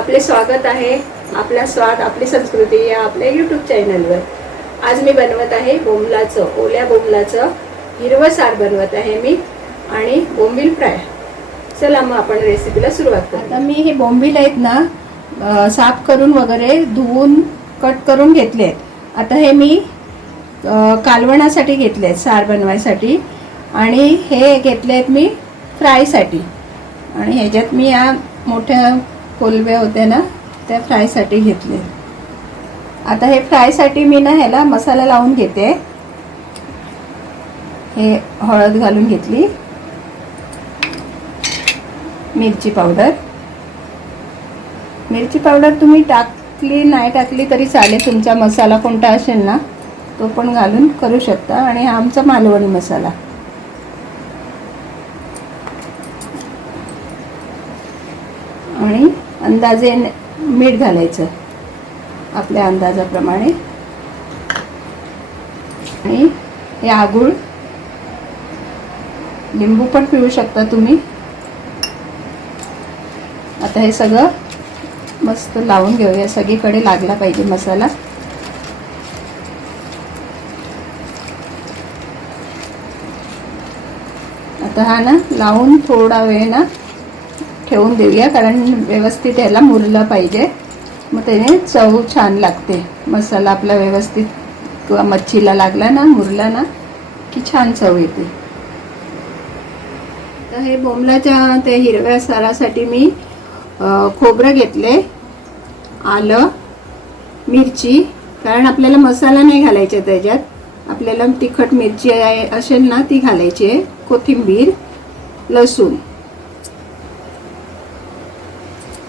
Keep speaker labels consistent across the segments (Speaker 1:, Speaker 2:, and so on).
Speaker 1: आपले स्वागत आहे आपला स्वाद आपली संस्कृती या आपल्या यूट्यूब चॅनलवर आज मी बनवत आहे बोंबलाचं ओल्या बोंबलाचं हिरवं सार बनवत आहे मी आणि बोंबील फ्राय. चला मग आपण रेसिपीला सुरुवात करू. आता मी हे बोंबील आहेत ना साफ करून वगैरे धुवून कट करून घेतले आहेत. आता हे मी कालवणासाठी घेतले आहेत सार बनवायसाठी. आणि हे घेतले आहेत मी फ्रायसाठी. आणि ह्याच्यात मी या मोठ्या कोलवे होत्या ना त्या फ्रायसाठी घेतले. आता हे फ्रायसाठी मी ना ह्याला मसाला लावून घेते. हे हळद घालून घेतली. मिरची पावडर. मिरची पावडर तुम्ही टाकली नाही टाकली तरी चालेल. तुमचा मसाला कोणता असेल ना तो पण घालून करू शकता. आणि हा आमचा मालवणी मसाला. आणि अंदाजे मीठ घालायचं आपल्या अंदाजाप्रमाणे. आणि हे आगूळ लिंबू पण पिळू शकता तुम्ही. आता हे सगळं मस्त लावून घेऊया. सगळीकडे लागला पाहिजे मसाला. आता हा ना लावून थोडा वेळ ना ठेवून देऊया कारण व्यवस्थित याला मुरलं पाहिजे. मग त्याने चव छान लागते. मसाला आपला व्यवस्थित किंवा मच्छीला लागला ना मुरला ना की छान चव येते. तर हे बोंबलाच्या ते हिरव्या सारासाठी मी खोबरं घेतले आलं मिरची कारण आपल्याला मसाला नाही घालायचा त्याच्यात. आपल्याला तिखट मिरची आहे असेल ना ती घालायची आहे. कोथिंबीर लसूण.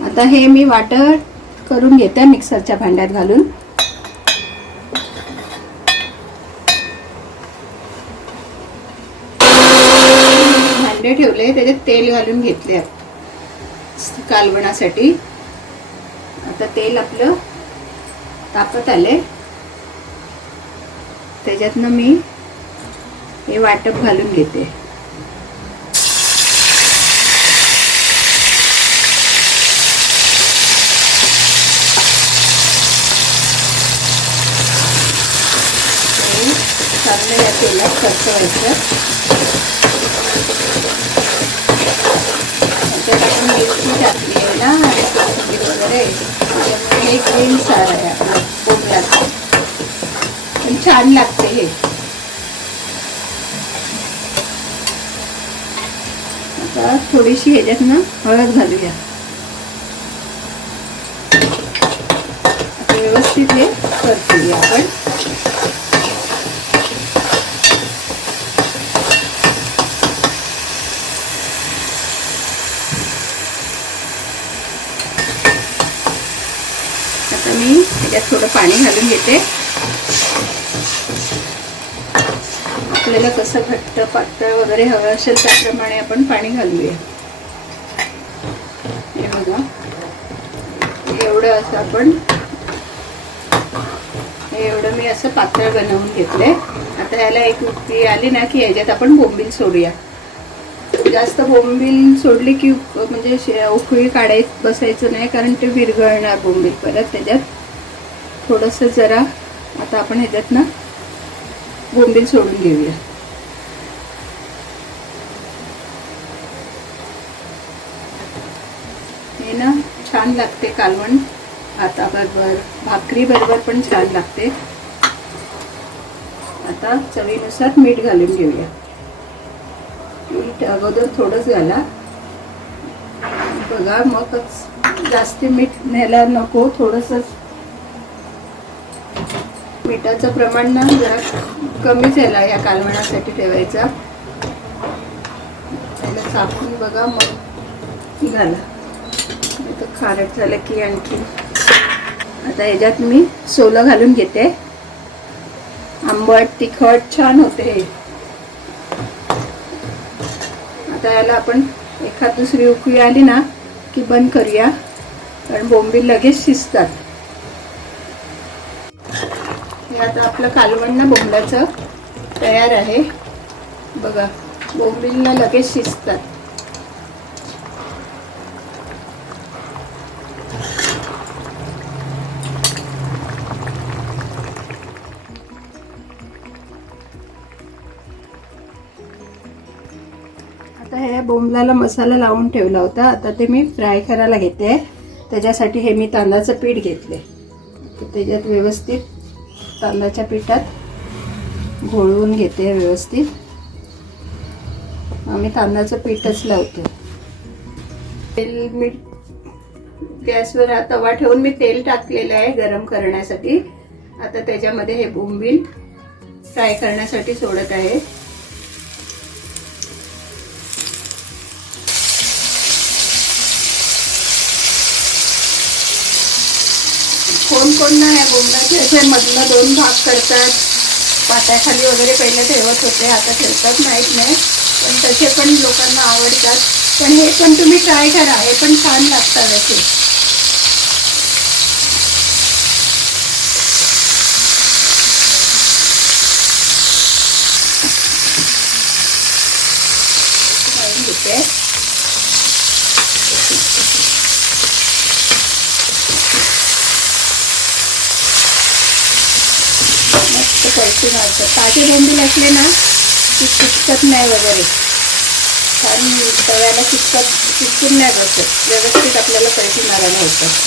Speaker 1: आता हे मी वाटण करून घेते मिक्सरच्या भांड्यात घालून. भांडे ठेवले त्याच्यात तेल घालून घेतले कालवणासाठी. आता तेल आपलं तापत आले त्याच्यातनं मी हे वाटप घालून घेते. चांगलं या तेलात परतवायचं त्याच्यात आपण मिरची टाकली आहे ना आणि कोथिंबीर वगैरे. त्याच्यामुळे हे ग्रीन सार आहे आपलं पण छान लागते हे. आता थोडीशी ह्याच्यात ना हळद घालूया. व्यवस्थित हे परतूया आपण. यात थोडं पाणी घालून घेते. आपल्याला कसं घट्ट पातळ वगैरे हवं असेल त्याप्रमाणे आपण पाणी घालूया. हे बघा. एवढं असं आपण एवढं मी असं पातळ बनवून घेतलंय. आता याला एक उक्ती आली ना की याच्यात आपण बोंबील सोडूया. जास्त बोंबील सोडली की म्हणजे उकळी काढायत बसायचं नाही कारण ते विरघळणार बोंबील परत त्याच्यात. थोडंसं जरा आता आपण ह्याच्यात ना बोंबील सोडून घेऊया. हे ना छान लागते कालवण. भाताबरोबर भाकरी बरोबर पण छान लागते. आता चवीनुसार मीठ घालून घेऊया. मीठ अगोदर थोडंच घाला. बघा मगच जास्ती मीठ न्यायला नको थोडंसंच मिठाचं प्रमाण ना जरा कमीच यायला या कालवणासाठी ठेवायचा. त्याला चाकून बघा मग घाला नाही तर खारट झालं की आणखी. आता याच्यात मी सोलं घालून घेते. आंबट तिखट छान होते. हे आता याला आपण एखाद दुसरी उकळी आली ना की बंद करूया. कारण बोंबील लगेच शिजतात. आता आपलं कालवण ना बोंबलाचं तयार आहे. बघा बोंबलींना लगेच शिजतात. आता ह्या बोंबलाला मसाला लावून ठेवला होता. आता ते मी फ्राय करायला घेते. त्याच्यासाठी हे मी तांदळाचं पीठ घेतले त्याच्यात व्यवस्थित तांदळाच्या पिठात घोळवून घेते व्यवस्थित. आम्ही तांदळाचं पीठच लावतो. तेल मी गॅसवर तवा ठेवून मी तेल टाकलेलं आहे गरम करण्यासाठी. आता त्याच्यामध्ये हे बोंबील फ्राय करण्यासाठी सोडत आहे. बोलणं कोण ना या असे मधलं दोन भाग करतात. पात्याखाली वगैरे पहिले ठेवत होते आता ठेवतात माहीत नाही पण तसे पण लोकांना आवडतात. पण हे पण तुम्ही ट्राय करा. हे पण छान लागतात असे. Okay घेते मस्त कळशी मारतात ताजे बोंबील असले ना की चिटकत नाही वगैरे. कारण तव्याला चिटकत चिटकून नाही बसत व्यवस्थित आपल्याला कळशी मारायला होतं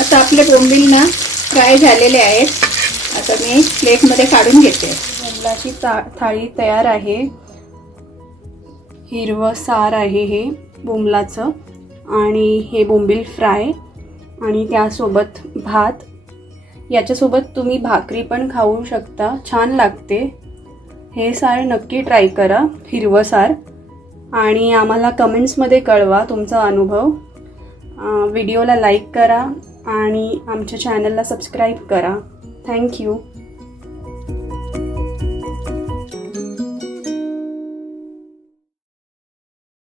Speaker 1: आता आपले बोंबील ना फ्राय झालेले आहेत. आता मी प्लेटमध्ये काढून घेते. बोंबलाची ता थाळी तयार आहे. हिरवं सार आहे हे बोंबलाचं. आणि हे बोंबील फ्राय आणि त्यासोबत भात. याच्यासोबत तुम्ही भाकरी पण खाऊ शकता. छान लागते. हे सार नक्की ट्राय करा. हिरवं सार. आणि आम्हाला कमेंट्समध्ये कळवा तुमचा अनुभव. व्हिडिओला लाईक करा आणि आमच्या चॅनलला सबस्क्राईब करा. थँक्यू